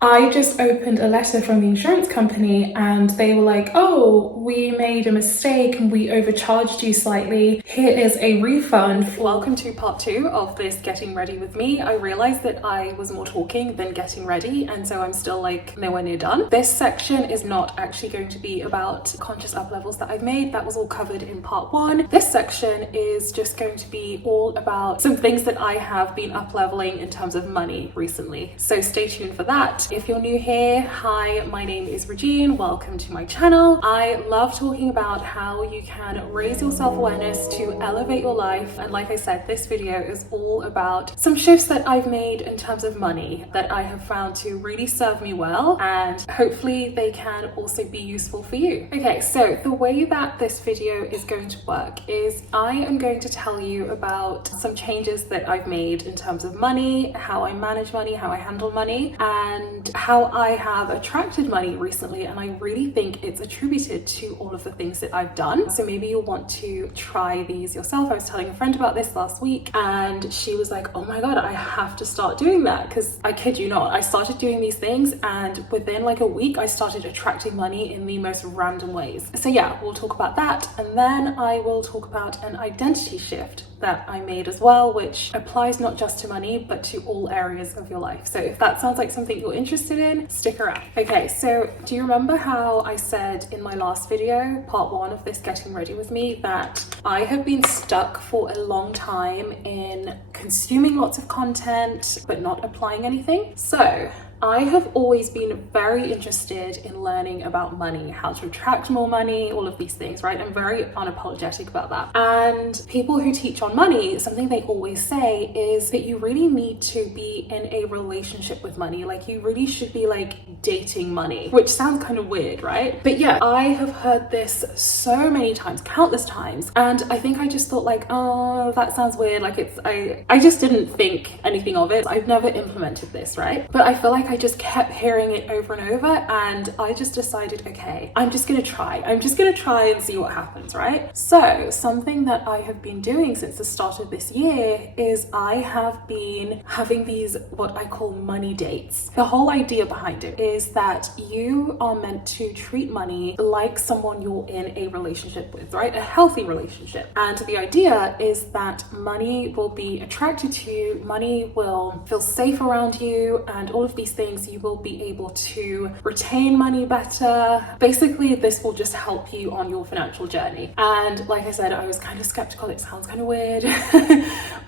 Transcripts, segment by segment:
I just opened a letter from the insurance company and they were like, oh, we made a mistake and we overcharged you slightly. Here is a refund. Welcome to part 2 of this getting ready with me. I realized that I was more talking than getting ready, and so I'm still like nowhere near done. This section is not actually going to be about conscious up levels that I've made. That was all covered in part 1. This section is just going to be all about some things that I have been up leveling in terms of money recently. So stay tuned for that. If you're new here, hi, my name is Regine. Welcome to my channel. I love talking about how you can raise your self-awareness to elevate your life. And like I said, this video is all about some shifts that I've made in terms of money that I have found to really serve me well, and hopefully they can also be useful for you. Okay, so the way that this video is going to work is I am going to tell you about some changes that I've made in terms of money, how I manage money, how I handle money, and how I have attracted money recently. And I really think it's attributed to all of the things that I've done. So maybe you'll want to try these yourself. I was telling a friend about this last week and she was like, oh my God, I have to start doing that. Because I kid you not, I started doing these things and within like a week, I started attracting money in the most random ways. So yeah, we'll talk about that. And then I will talk about an identity shift that I made as well, which applies not just to money, but to all areas of your life. So if that sounds like something you're interested in, stick around. Okay, so do you remember how I said in my last video, part 1 of this getting ready with me, that I have been stuck for a long time in consuming lots of content, but not applying anything? So I have always been very interested in learning about money, how to attract more money, all of these things, right? I'm very unapologetic about that. And people who teach on money, something they always say is that you really need to be in a relationship with money. Like you really should be like dating money, which sounds kind of weird, right? But yeah, I have heard this so many times, countless times. And I think I just thought like, oh, that sounds weird. Like I just didn't think anything of it. I've never implemented this, right? But I feel like I just kept hearing it over and over, and I just decided, okay, I'm just gonna try and see what happens, right? So something that I have been doing since the start of this year is I have been having these what I call money dates. The whole idea behind it is that you are meant to treat money like someone you're in a relationship with, right? A healthy relationship. And the idea is that money will be attracted to you, money will feel safe around you, and all of these things, you will be able to retain money better. Basically, this will just help you on your financial journey. And like I said, I was kind of skeptical. It sounds kind of weird,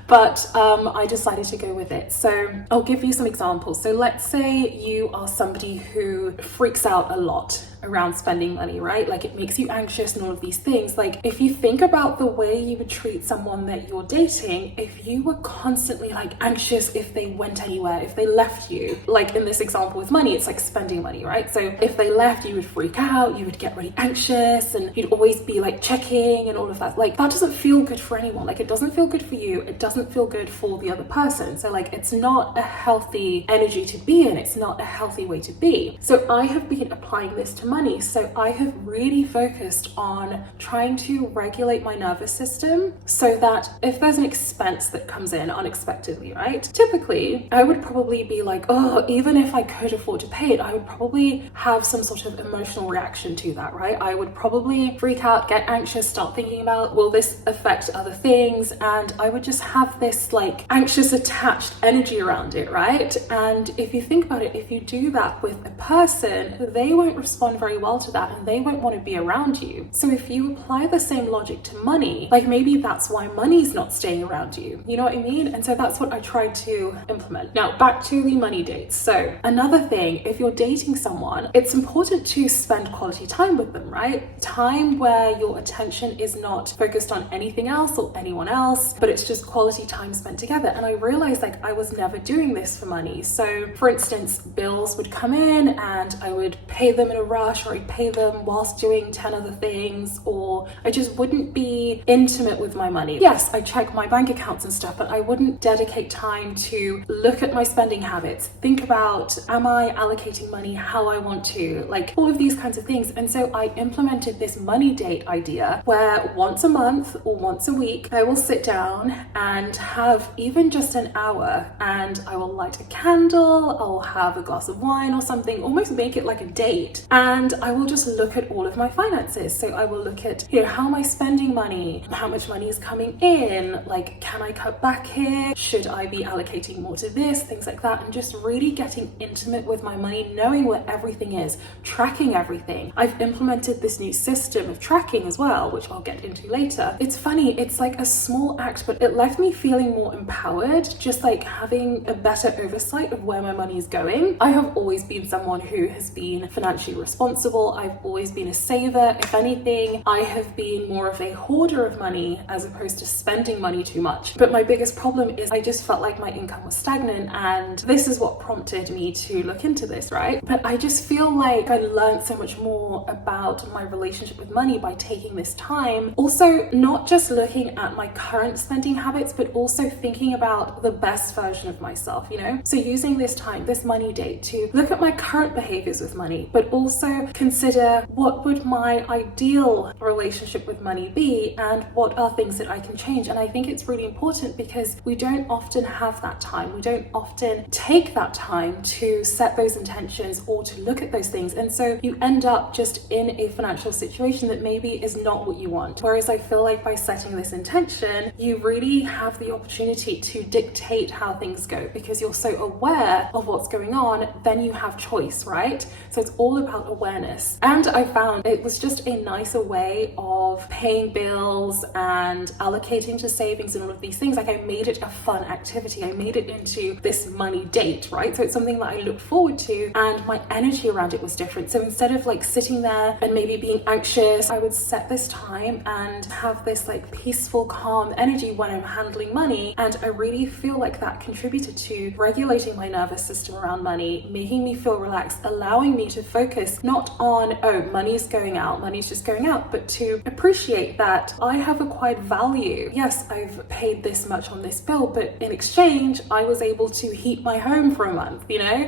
but I decided to go with it. So I'll give you some examples. So let's say you are somebody who freaks out a lot around spending money, right? Like it makes you anxious and all of these things. Like if you think about the way you would treat someone that you're dating, if you were constantly like anxious if they went anywhere, if they left you, like in this example with money, it's like spending money, right? So if they left, you would freak out, you would get really anxious, and you'd always be like checking and all of that. Like that doesn't feel good for anyone. Like it doesn't feel good for you. It doesn't feel good for the other person. So like it's not a healthy energy to be in. It's not a healthy way to be. So I have been applying this to money. So I have really focused on trying to regulate my nervous system so that if there's an expense that comes in unexpectedly, right? Typically, I would probably be like, oh, even if I could afford to pay it, I would probably have some sort of emotional reaction to that, right? I would probably freak out, get anxious, start thinking about, will this affect other things? And I would just have this like anxious attached energy around it, right? And if you think about it, if you do that with a person, they won't respond very well to that and they won't want to be around you. So if you apply the same logic to money, like maybe that's why money's not staying around you. You know what I mean? And so that's what I tried to implement. Now back to the money dates. So another thing, if you're dating someone, it's important to spend quality time with them, right? Time where your attention is not focused on anything else or anyone else, but it's just quality time spent together. And I realized like I was never doing this for money. So for instance, bills would come in and I would pay them in a rush cash, or I'd pay them whilst doing 10 other things, or I just wouldn't be intimate with my money. Yes, I check my bank accounts and stuff, but I wouldn't dedicate time to look at my spending habits, think about, am I allocating money how I want to, like all of these kinds of things. And so I implemented this money date idea where once a month or once a week, I will sit down and have even just an hour, and I will light a candle, I'll have a glass of wine or something, almost make it like a date, and I will just look at all of my finances. So I will look at, how am I spending money? How much money is coming in? Like, can I cut back here? Should I be allocating more to this? Things like that. And just really getting intimate with my money, knowing where everything is, tracking everything. I've implemented this new system of tracking as well, which I'll get into later. It's funny, it's like a small act, but it left me feeling more empowered, just like having a better oversight of where my money is going. I have always been someone who has been financially responsible. I've always been a saver. If anything, I have been more of a hoarder of money as opposed to spending money too much. But my biggest problem is I just felt like my income was stagnant, and this is what prompted me to look into this, right? But I just feel like I learned so much more about my relationship with money by taking this time. Also, not just looking at my current spending habits, but also thinking about the best version of myself, So using this time, this money date, to look at my current behaviors with money, but also consider what would my ideal relationship with money be, and what are things that I can change. And I think it's really important because we don't often have that time. We don't often take that time to set those intentions or to look at those things. And so you end up just in a financial situation that maybe is not what you want. Whereas I feel like by setting this intention, you really have the opportunity to dictate how things go, because you're so aware of what's going on, then you have choice, right? So it's all about awareness. And I found it was just a nicer way of paying bills and allocating to savings and all of these things. Like, I made it a fun activity. I made it into this money date, right? So it's something that I looked forward to, and my energy around it was different. So instead of like sitting there and maybe being anxious, I would set this time and have this like peaceful, calm energy when I'm handling money. And I really feel like that contributed to regulating my nervous system around money, making me feel relaxed, allowing me to focus not on, oh, money's going out, money's just going out, but to appreciate that I have acquired value. Yes, I've paid this much on this bill, but in exchange, I was able to heat my home for a month,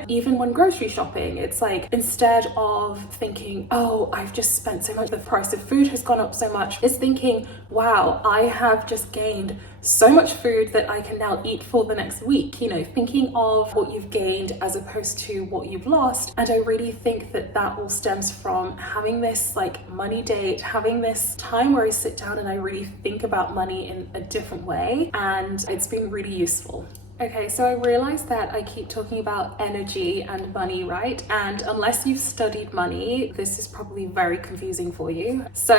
Even when grocery shopping, it's like, instead of thinking, oh, I've just spent so much, the price of food has gone up so much, it's thinking, wow, I have just gained so much food that I can now eat for the next week, thinking of what you've gained as opposed to what you've lost. And I really think that that all stems from having this like money date, having this time where I sit down and I really think about money in a different way. And it's been really useful. Okay, so I realized that I keep talking about energy and money, right? And unless you've studied money, this is probably very confusing for you. So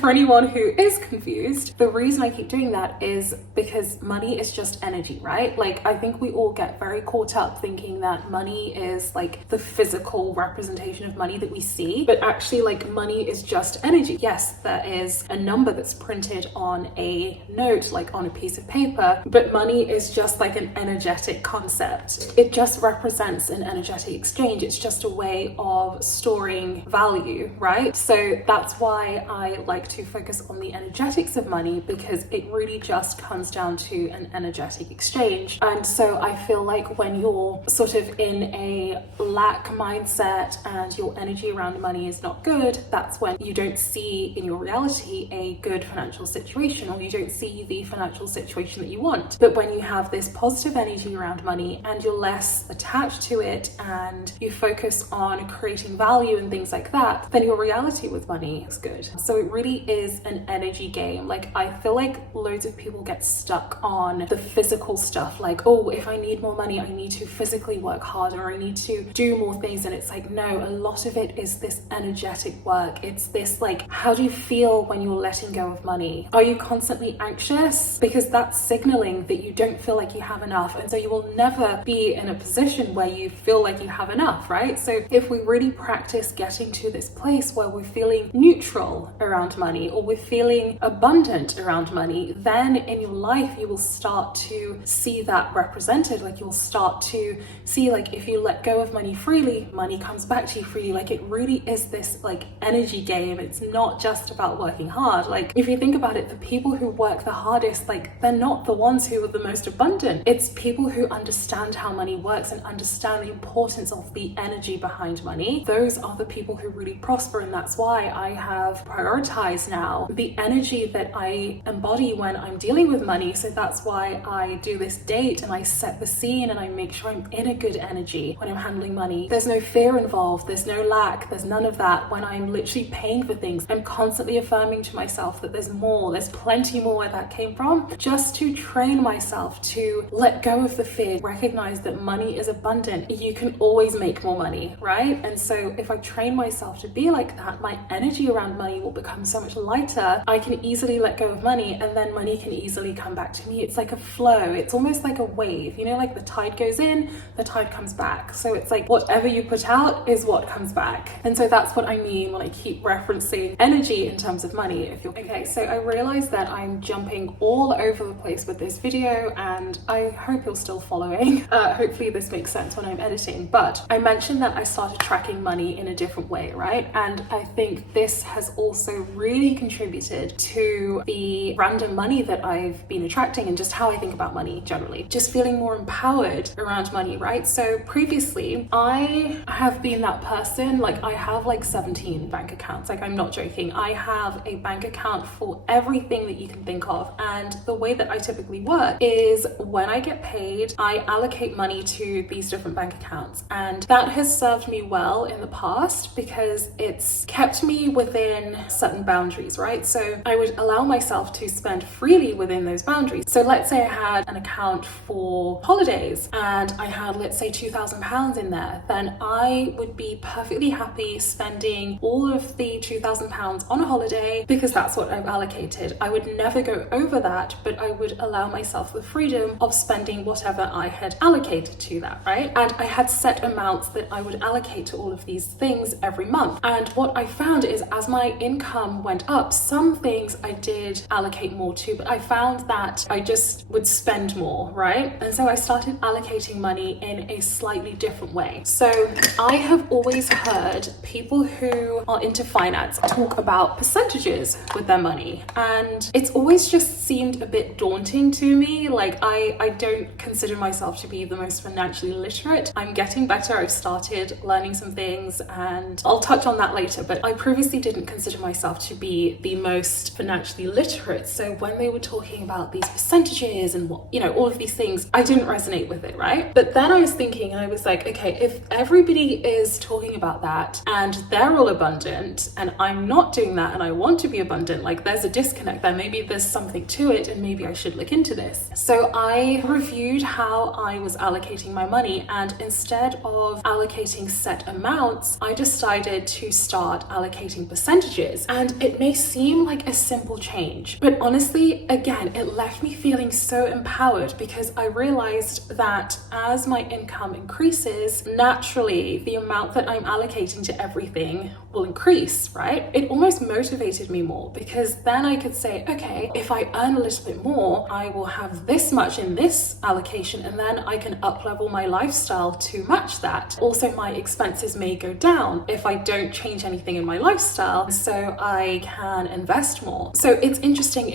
for anyone who is confused, the reason I keep doing that is because money is just energy, right? Like, I think we all get very caught up thinking that money is like the physical representation of money that we see, but actually like money is just energy. Yes, there is a number that's printed on a note, like on a piece of paper, but money is just like an energetic concept. It just represents an energetic exchange. It's just a way of storing value, right? So that's why I like to focus on the energetics of money, because it really just comes down to an energetic exchange. And so I feel like when you're sort of in a lack mindset and your energy around money is not good, that's when you don't see in your reality a good financial situation, or you don't see the financial situation that you want. But when you have this positive energy around money and you're less attached to it and you focus on creating value and things like that, then your reality with money is good. So it really is an energy game. Like, I feel like loads of people get stuck on the physical stuff, like, oh, if I need more money, I need to physically work harder, I need to do more things. And it's like, no, a lot of it is this energetic work. It's this like, how do you feel when you're letting go of money? Are you constantly anxious? Because that's signaling that you don't feel like you have enough enough, and so you will never be in a position where you feel like you have enough, right? So if we really practice getting to this place where we're feeling neutral around money, or we're feeling abundant around money, then in your life you will start to see that represented. Like, you'll start to see, like, if you let go of money freely, money comes back to you freely. Like, it really is this like energy game. It's not just about working hard. Like, if you think about it, the people who work the hardest, like, they're not the ones who are the most abundant. It's people who understand how money works and understand the importance of the energy behind money. Those are the people who really prosper, and that's why I have prioritized now the energy that I embody when I'm dealing with money. So that's why I do this date and I set the scene and I make sure I'm in a good energy when I'm handling money. There's no fear involved, there's no lack, there's none of that. When I'm literally paying for things, I'm constantly affirming to myself that there's more, there's plenty more where that came from, just to train myself to let go of the fear, recognize that money is abundant. You can always make more money, right? And so if I train myself to be like that, my energy around money will become so much lighter. I can easily let go of money, and then money can easily come back to me. It's like a flow. It's almost like a wave, you know, like the tide goes in, the tide comes back. So it's like whatever you put out is what comes back. And so that's what I mean when I keep referencing energy in terms of money. If you're okay, so I realized that I'm jumping all over the place with this video, and I hope you're still following. Hopefully this makes sense when I'm editing. But I mentioned that I started tracking money in a different way, right? And I think this has also really contributed to the random money that I've been attracting, and just how I think about money generally. Just feeling more empowered around money, right? So previously, I have been that person, like I have like 17 bank accounts. Like, I'm not joking. I have a bank account for everything that you can think of. And the way that I typically work is when I get paid, I allocate money to these different bank accounts. And that has served me well in the past because it's kept me within certain boundaries, right? So I would allow myself to spend freely within those boundaries. So let's say I had an account for holidays and I had, let's say, £2,000 in there, then I would be perfectly happy spending all of the £2,000 on a holiday because that's what I've allocated. I would never go over that, but I would allow myself the freedom of spending whatever I had allocated to that, right? And I had set amounts that I would allocate to all of these things every month. And what I found is, as my income went up, some things I did allocate more to, but I found that I just would spend more, right? And so I started allocating money in a slightly different way. So I have always heard people who are into finance talk about percentages with their money, and it's always just seemed a bit daunting to me. Like, I don't consider myself to be the most financially literate. I'm getting better. I've started learning some things, and I'll touch on that later, but I previously didn't consider myself to be the most financially literate. So when they were talking about these percentages and what, you know, all of these things, I didn't resonate with it, right? But then I was thinking, and I was like, okay, if everybody is talking about that and they're all abundant and I'm not doing that and I want to be abundant, like, there's a disconnect there. Maybe there's something to it and maybe I should look into this. So I reviewed how I was allocating my money, and instead of allocating set amounts, I decided to start allocating percentages. And it may seem like a simple change, but honestly, again, it left me feeling so empowered because I realized that as my income increases, naturally the amount that I'm allocating to everything will increase, right? It almost motivated me more because then I could say, okay, if I earn a little bit more, I will have this much in this allocation, and then I can up level my lifestyle to match that. Also, my expenses may go down if I don't change anything in my lifestyle, so I can invest more. So it's interesting.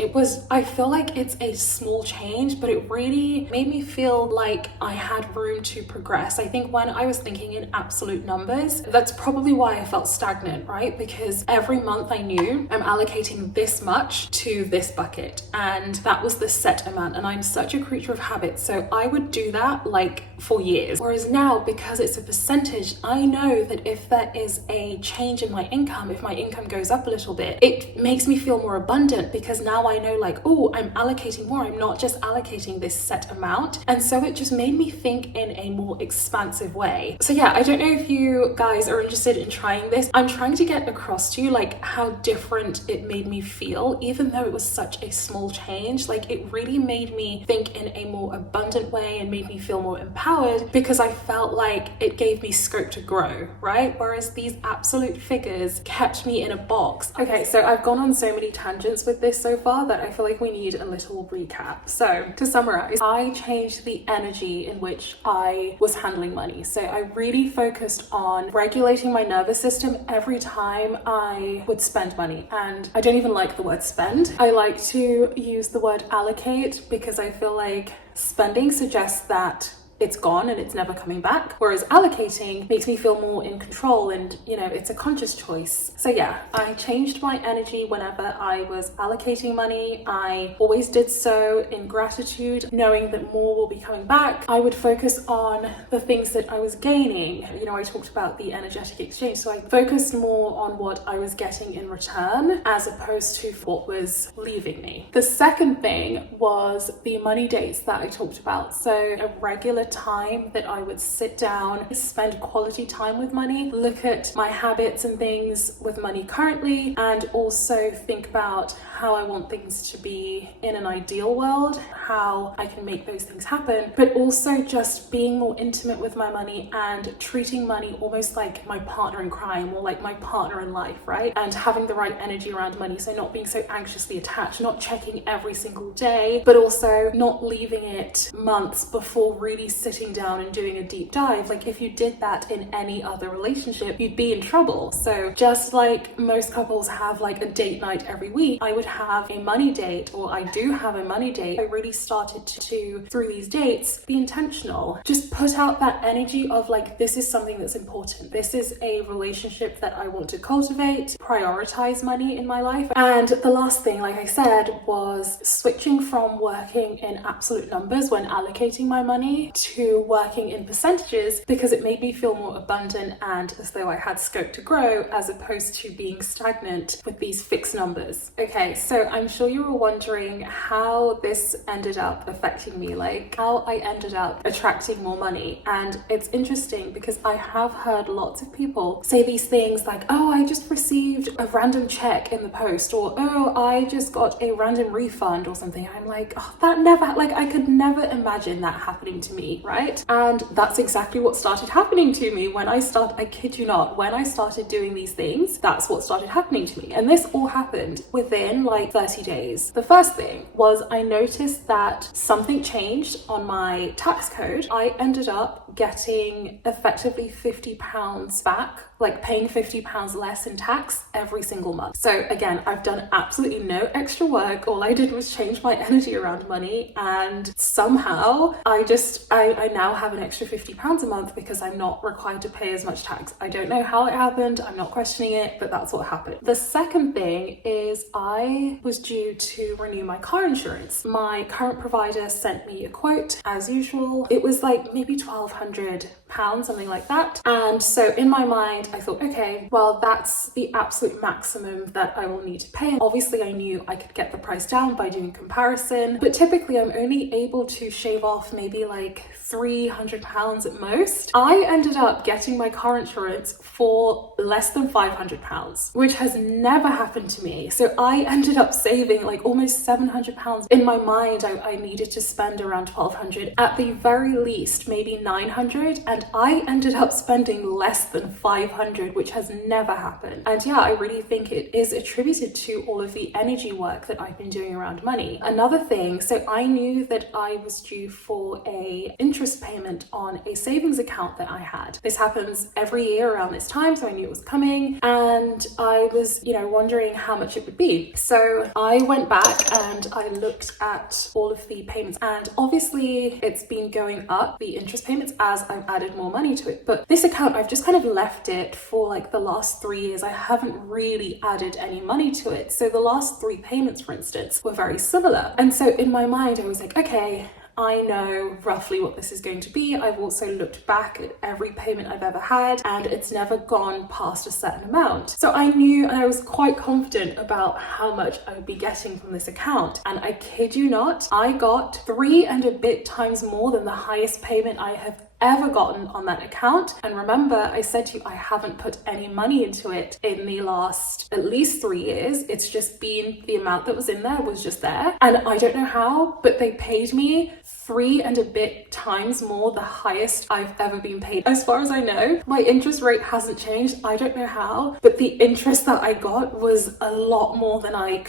I feel like it's a small change, but it really made me feel like I had room to progress. I think when I was thinking in absolute numbers, that's probably why I felt stagnant, right? Because every month I knew I'm allocating this much to this bucket, and that was the set amount. And I'm such a creature of habit, so I would do that like for years. Whereas now, because it's a percentage, I know that if there is a change in my income, if my income goes up a little bit, it makes me feel more abundant because now I know, like, oh, I'm allocating more. I'm not just allocating this set amount. And so it just made me think in a more expansive way. So yeah, I don't know if you guys are interested in trying this. I'm trying to get across to you like how different it made me feel, even though it was such a small change. Like, it really made me think in a more more abundant way and made me feel more empowered, because I felt like it gave me scope to grow, right? Whereas these absolute figures kept me in a box. Okay, so I've gone on so many tangents with this so far that I feel like we need a little recap. So to summarize, I changed the energy in which I was handling money. So I really focused on regulating my nervous system every time I would spend money. And I don't even like the word spend. I like to use the word allocate, because I feel like spending suggests that it's gone and it's never coming back, whereas allocating makes me feel more in control, and you know, it's a conscious choice. So yeah, I changed my energy whenever I was allocating money. I always did so in gratitude, knowing that more will be coming back. I would focus on the things that I was gaining. You know, I talked about the energetic exchange, so I focused more on what I was getting in return as opposed to what was leaving me. The second thing was the money dates that I talked about. So a regular time that I would sit down, spend quality time with money, look at my habits and things with money currently, and also think about how I want things to be in an ideal world, how I can make those things happen, but also just being more intimate with my money and treating money almost like my partner in crime or like my partner in life, right? And having the right energy around money, so not being so anxiously attached, not checking every single day, but also not leaving it months before really sitting down and doing a deep dive. Like if you did that in any other relationship, you'd be in trouble. So just like most couples have like a date night every week, I would have a money date, or I do have a money date. I really started to, through these dates, be intentional. Just put out that energy of like, this is something that's important. This is a relationship that I want to cultivate, prioritize money in my life. And the last thing, like I said, was switching from working in absolute numbers when allocating my money to working in percentages, because it made me feel more abundant and as though I had scope to grow, as opposed to being stagnant with these fixed numbers. Okay, so I'm sure you were wondering how this ended up affecting me, like how I ended up attracting more money. And it's interesting because I have heard lots of people say these things like, oh, I just received a random check in the post, or oh, I just got a random refund or something. I'm like, oh, that never, like I could never imagine that happening to me, right? And that's exactly what started happening to me when I kid you not, when I started doing these things, that's what started happening to me. And this all happened within like 30 days. The first thing was I noticed that something changed on my tax code. I ended up getting effectively £50 back, like paying £50 less in tax every single month. So again, I've done absolutely no extra work. All I did was change my energy around money, and somehow I now have an extra £50 a month because I'm not required to pay as much tax. I don't know how it happened. I'm not questioning it, but that's what happened. The second thing is I was due to renew my car insurance. My current provider sent me a quote as usual. It was like maybe £1,200, something like that. And so in my mind, I thought, okay, well, that's the absolute maximum that I will need to pay. Obviously, I knew I could get the price down by doing comparison, but typically I'm only able to shave off maybe like £300 at most. I ended up getting my car insurance for less than £500, which has never happened to me. So I ended up saving like almost £700. In my mind, I needed to spend around £1,200, at the very least, maybe £900, and I ended up spending less than £500, which has never happened. And yeah, I really think it is attributed to all of the energy work that I've been doing around money. Another thing, so I knew that I was due for a interest payment on a savings account that I had. This happens every year around this time, so I knew it was coming, and I was, wondering how much it would be. So I went back and I looked at all of the payments, and obviously it's been going up, the interest payments, as I've added more money to it. But this account, I've just kind of left it for like the last 3 years. I haven't really added any money to it. So the last 3 payments, for instance, were very similar. And so in my mind, I was like, okay, I know roughly what this is going to be. I've also looked back at every payment I've ever had, and it's never gone past a certain amount. So I knew, and I was quite confident about how much I would be getting from this account. And I kid you not, I got 3 and a bit times more than the highest payment I have ever gotten on that account. And remember, I said to you, I haven't put any money into it in the last at least 3 years. It's just been the amount that was in there was just there. And I don't know how, but they paid me 3 and a bit times more the highest I've ever been paid. As far as I know, my interest rate hasn't changed. I don't know how, but the interest that I got was a lot more than I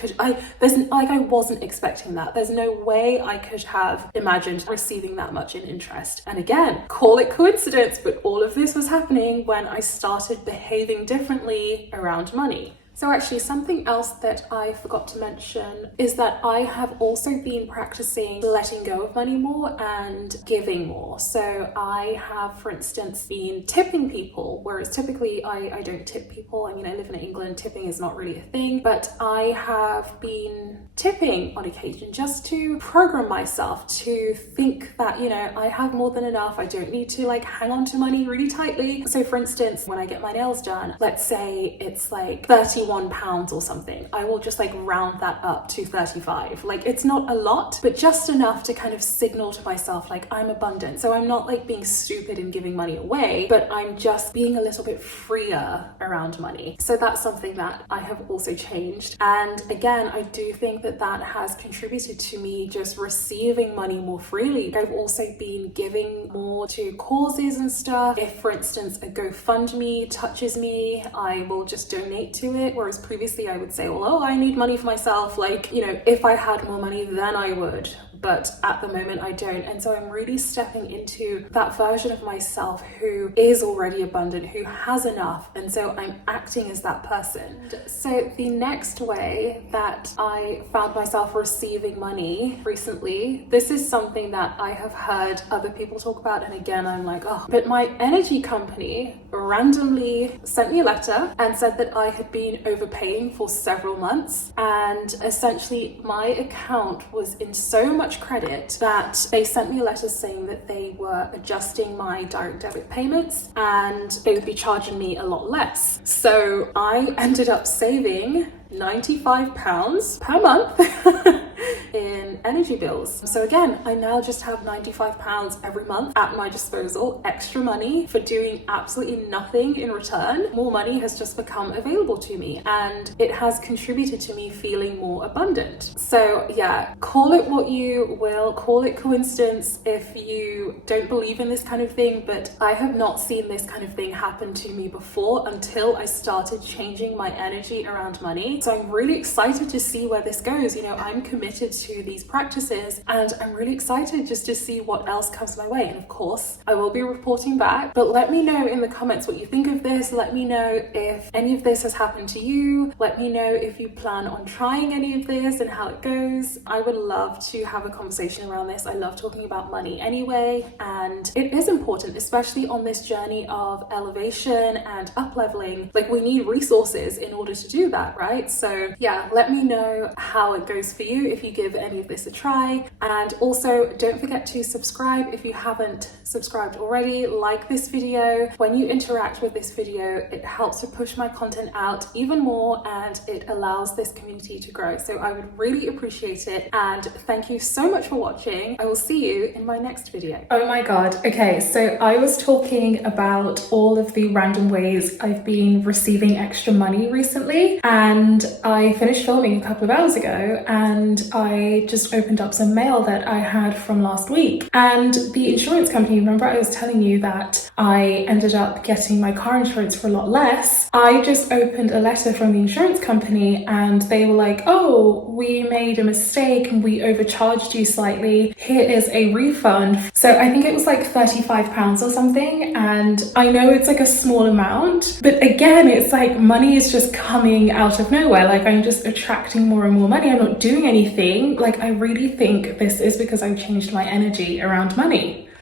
wasn't expecting that. There's no way I could have imagined receiving that much in interest. And again, call it coincidence, but all of this was happening when I started behaving differently around money. So actually, something else that I forgot to mention is that I have also been practicing letting go of money more and giving more. So I have, for instance, been tipping people, whereas typically I don't tip people. I mean, I live in England, tipping is not really a thing, but I have been tipping on occasion just to program myself to think that, you know, I have more than enough. I don't need to like hang on to money really tightly. So for instance, when I get my nails done, let's say it's like £31 or something, I will just like round that up to 35. Like, it's not a lot, but just enough to kind of signal to myself like I'm abundant. So I'm not like being stupid and giving money away, but I'm just being a little bit freer around money. So that's something that I have also changed. And again, I do think that that has contributed to me just receiving money more freely. I've also been giving more to causes and stuff. If, for instance, a GoFundMe touches me, I will just donate to it. Whereas previously I would say, well, oh, I need money for myself. Like, you know, if I had more money, then I would. But at the moment I don't. And so I'm really stepping into that version of myself who is already abundant, who has enough. And so I'm acting as that person. So the next way that I found myself receiving money recently, this is something that I have heard other people talk about. And again, I'm like, oh, but my energy company randomly sent me a letter and said that I had been overpaying for several months. And essentially my account was in so much credit that they sent me a letter saying that they were adjusting my direct debit payments and they would be charging me a lot less. So I ended up saving £95 per month in energy bills. So again, I now just have £95 every month at my disposal, extra money for doing absolutely nothing in return. More money has just become available to me and it has contributed to me feeling more abundant. So yeah, call it what you will, call it coincidence if you don't believe in this kind of thing, but I have not seen this kind of thing happen to me before until I started changing my energy around money. So I'm really excited to see where this goes. You know, I'm committed to these practices and I'm really excited just to see what else comes my way. And of course, I will be reporting back, but let me know in the comments what you think of this. Let me know if any of this has happened to you. Let me know if you plan on trying any of this and how it goes. I would love to have a conversation around this. I love talking about money anyway, and it is important, especially on this journey of elevation and up-leveling. Like, we need resources in order to do that, right? So yeah, let me know how it goes for you if you give any of this a try. And also don't forget to subscribe if you haven't subscribed already. Like this video. When you interact with this video, it helps to push my content out even more and it allows this community to grow. So I would really appreciate it, and thank you so much for watching. I will see you in my next video. Oh my god, okay, so I was talking about all of the random ways I've been receiving extra money recently, and I finished filming a couple of hours ago and I just opened up some mail that I had from last week. And the insurance company, remember I was telling you that I ended up getting my car insurance for a lot less? I just opened a letter from the insurance company and they were like, oh, we made a mistake and we overcharged you slightly. Here is a refund. So I think it was like £35 or something. And I know it's like a small amount, but again, it's like money is just coming out of nowhere. Like, I'm just attracting more and more money. I'm not doing anything. Like, I really think this is because I've changed my energy around money.